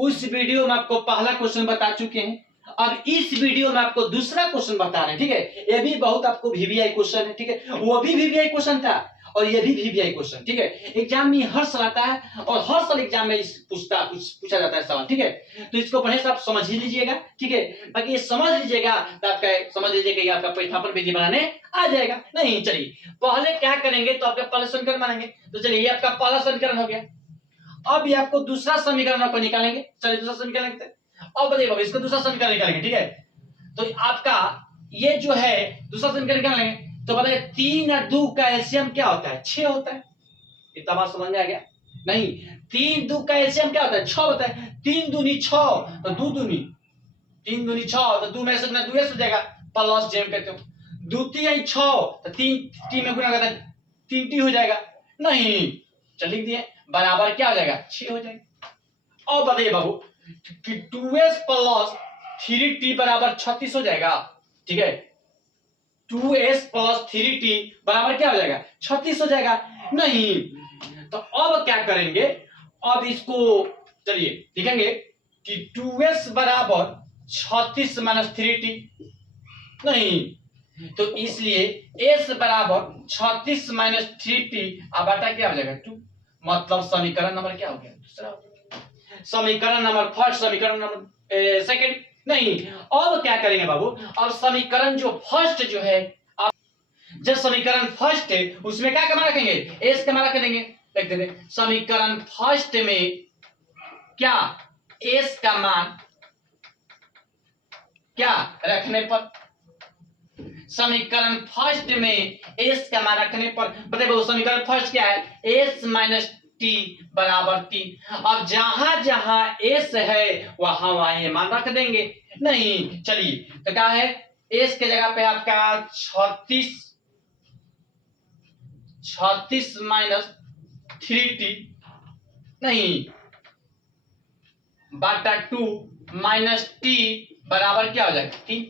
उस वीडियो में आपको पहला क्वेश्चन बता चुके हैं, अब इस वीडियो में आपको दूसरा क्वेश्चन बता रहे हैं। ठीक है, ये भी बहुत आपको वीवीआई क्वेश्चन है। ठीक है, वो भी वीवीआई क्वेश्चन था और ये भी वीवीआई क्वेश्चन। ठीक है, एग्जाम में हर साल आता है और हर साल एग्जाम में पूछा जाता है सवाल। ठीक है, तो इसको पढ़ने से आप समझ ही लीजिएगा। ठीक है, बाकी ये समझ लीजिएगा तो आपका समझ लीजिएगा कि आपका पैथागोरस विधि बनाने आ जाएगा। नहीं, चलिए पहले क्या करेंगे, तो आपका पहला समीकरण बनाएंगे। तो चलिए ये आपका पहला समीकरण हो गया। अब ये आपको दूसरा समीकरण आपको निकालेंगे। चलिए दूसरा समीकरण लिखते हैं। अब बताइए बाबू, इसको दूसरा समीकरण निकालेंगे। ठीक है, तो आपका ये जो है दूसरा समीकरण निकालेंगे। तो बताइए 3 और 2 का एलसीएम क्या होता है? 6 होता है। इतना बात समझ में आ गया? नहीं, 3 2 का एलसीएम क्या होता है? 6 होता है। 3 दूनी 6 तो 2 दूनी 3 दूनी 6 तो 2 में से गुना 2 हो जाएगा, प्लस जेम कहते हो। 2 3 6 तो 3 टी में गुना करता है 3 टी हो जाएगा। नहीं, चल लिख दिए, बराबर क्या हो जाएगा? 6 हो जाएगा। अब बताइए बाबू कि 2s प्लस 3t बराबर 36 हो जाएगा। ठीक है, 2s प्लस 3t बराबर क्या हो जाएगा? 36 हो जाएगा। नहीं, तो अब क्या करेंगे, अब इसको चलिए लिखेंगे कि 2s बराबर 36 माइनस 3t। नहीं, तो इसलिए s बराबर 36 माइनस 3t अब बटा क्या हो जाएगा? 2। मतलब समीकरण नंबर क्या हो गया? दूसरा हो गया। समीकरण नंबर फर्स्ट, समीकरण नंबर सेकंड। नहीं, अब क्या करेंगे बाबू, अब समीकरण जो फर्स्ट जो है, जब समीकरण फर्स्ट है उसमें क्या मान रखेंगे? एस का मान रख देंगे। लिख देंगे समीकरण फर्स्ट में क्या एस का मान क्या रखने पर, समीकरण फर्स्ट में एस का मान रखने पर बताइए समीकरण फर्स्ट क्या है? एस माइनस टी बराबर 3। अब जहां जहां एस है वहां वहां ये मान रख देंगे। नहीं, चलिए तो क्या है, एस के जगह पे आपका 36 माइनस 3t नहीं बटा 2 माइनस टी बराबर क्या हो जाएगा? 3।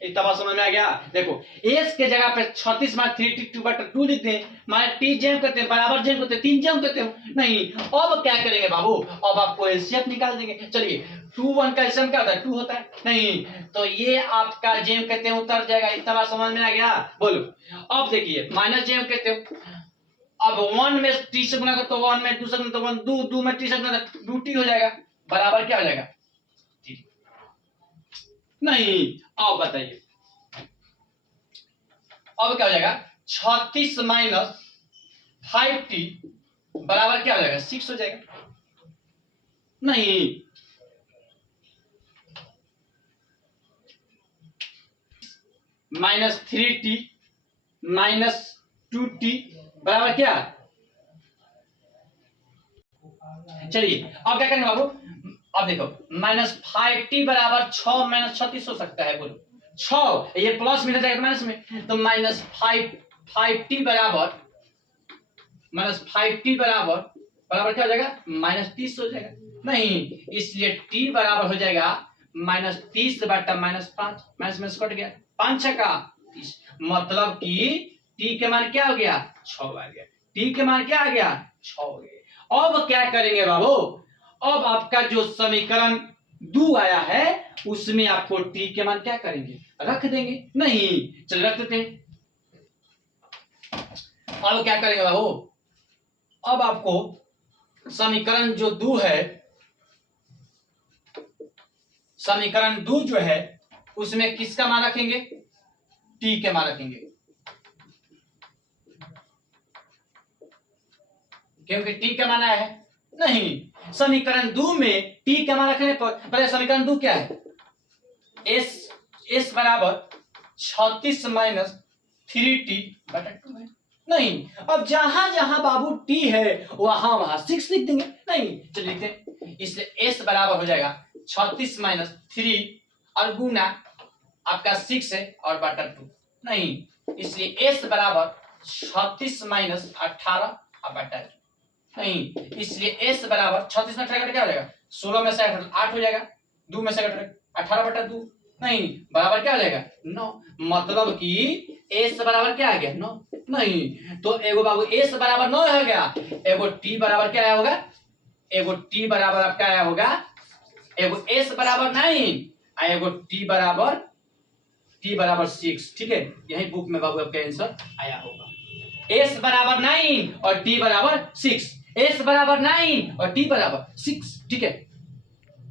इतना बात समझ में आ गया? देखो एस के जगह पे 36 माइनस 3t 2/2 लिखते हैं, माइनस टी जेम करते हैं, बराबर जेम करते हैं, 3 जेम करते हो। नहीं, अब क्या करेंगे बाबू, अब आपको एलसीएम निकाल देंगे। चलिए 2 1 का एलसीएम क्या होता है? 2 होता है। नहीं, तो ये आपका जेम कहते हैं उतर जाएगा। इतना बात समझ में आ गया? बोलो, अब देखिए माइनस जेम कहते हो, अब 1 में टी से गुना तो 1 में 2 से गुना तो 1, 2 में टी से गुना तो 2t हो जाएगा, बराबर क्या हो जाएगा? नहीं, अब बताइए अब क्या हो जाएगा? 36 माइनस 5t बराबर क्या हो जाएगा? 6 हो जाएगा। नहीं, माइनस 3t माइनस 2t बराबर क्या? चलिए अब क्या करेंगे बाबू, अब देखो माइनस 5t बराबर 6 माइनस 36 हो सकता है। बोलो 6, ये प्लस में जाएगा माइनस में, तो माइनस 5t बराबर बराबर क्या हो जाएगा? माइनस 30 हो जाएगा। नहीं, इसलिए t बराबर हो जाएगा माइनस 30 बटा माइनस 5, माइनस माइनस कट गया, 5 का 30, मतलब कि t के मान क्या हो गया? 6 आ गया। t के मान क्या आ गया? 6 हो गया। अब क्या करेंगे बाबू, अब आपका जो समीकरण 2 आया है उसमें आपको t के मान क्या करेंगे? रख देंगे। नहीं, चल रख देते हैं। अब क्या करेंगे बाबू, अब आपको समीकरण जो 2 है, समीकरण 2 जो है उसमें किसका मान रखेंगे? t के मान रखेंगे, क्योंकि t का मान आया है। नहीं, समीकरण 2 में t का मान रखने पर पहले समीकरण 2 क्या है? s बराबर 36 माइनस 3t बटा 2 है। नहीं, अब जहां जहां बाबू t है वहां वहां 6 लिख देंगे। नहीं, चलिए लिखते हैं, इसलिए s बराबर हो जाएगा 36 माइनस 3 और गुना आपका 6 है और बटा 2। नहीं, इसलिए s बराबर 36 माइनस 18 और बटा 2। नहीं, इसलिए s बराबर 36 में 18 क्या हो जाएगा? 16 में से 8 हो जाएगा, 2 में से 18 बटा 2। नहीं, बराबर क्या हो जाएगा? 9। मतलब कि s बराबर क्या आ गया? 9। नहीं, तो एगो बाबू s बराबर 9 हो गया, एगो t बराबर क्या आया होगा? एगो t बराबर आपका आया होगा एगो एस बराबर 9 और एगो टी बराबर 6। ठीक है, यही बुक में बाबू आपका आंसर आया होगा। एस बराबर 9 और टी बराबर 6, एस बराबर 9 और टी बराबर 6। ठीक है,